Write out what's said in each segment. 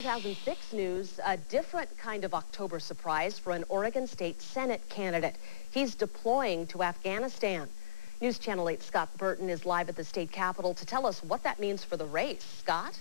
2006 news, a different kind of October surprise for an Oregon State Senate candidate. He's deploying to Afghanistan. News Channel 8's Scott Burton is live at the state capitol to tell us what that means for the race. Scott?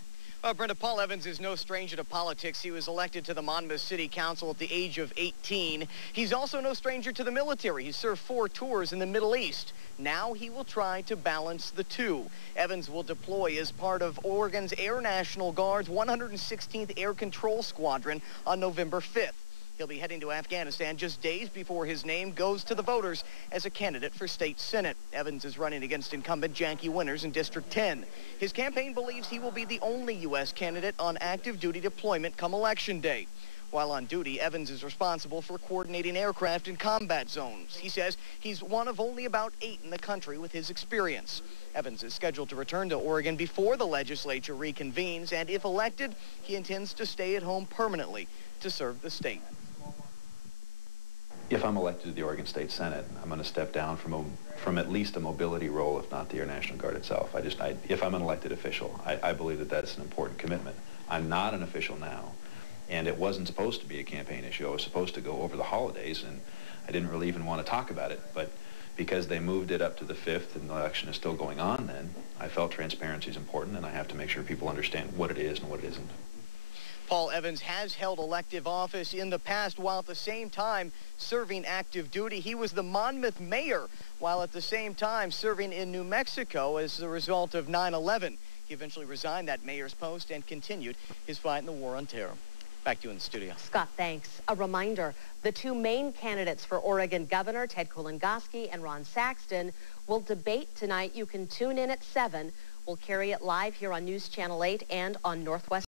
Brenda, Paul Evans is no stranger to politics. He was elected to the Monmouth City Council at the age of 18. He's also no stranger to the military. He served 4 tours in the Middle East. Now he will try to balance the two. Evans will deploy as part of Oregon's Air National Guard's 116th Air Control Squadron on November 5th. He'll be heading to Afghanistan just days before his name goes to the voters as a candidate for state senate. Evans is running against incumbent Jackie Winters in District 10. His campaign believes he will be the only U.S. candidate on active duty deployment come Election Day. While on duty, Evans is responsible for coordinating aircraft in combat zones. He says he's one of only about 8 in the country with his experience. Evans is scheduled to return to Oregon before the legislature reconvenes, and if elected, he intends to stay at home permanently to serve the state. If I'm elected to the Oregon State Senate, I'm going to step down from at least a mobility role, if not the Air National Guard itself. If I'm an elected official, I believe that that's an important commitment. I'm not an official now, and it wasn't supposed to be a campaign issue. I was supposed to go over the holidays, and I didn't really even want to talk about it. But because they moved it up to the 5th and the election is still going on then, I felt transparency is important, and I have to make sure people understand what it is and what it isn't. Paul Evans has held elective office in the past while at the same time serving active duty. He was the Monmouth mayor while at the same time serving in New Mexico as a result of 9/11. He eventually resigned that mayor's post and continued his fight in the war on terror. Back to you in the studio. Scott, thanks. A reminder, the 2 main candidates for Oregon Governor, Ted Kulingoski and Ron Saxton, will debate tonight. You can tune in at 7. We'll carry it live here on News Channel 8 and on Northwest.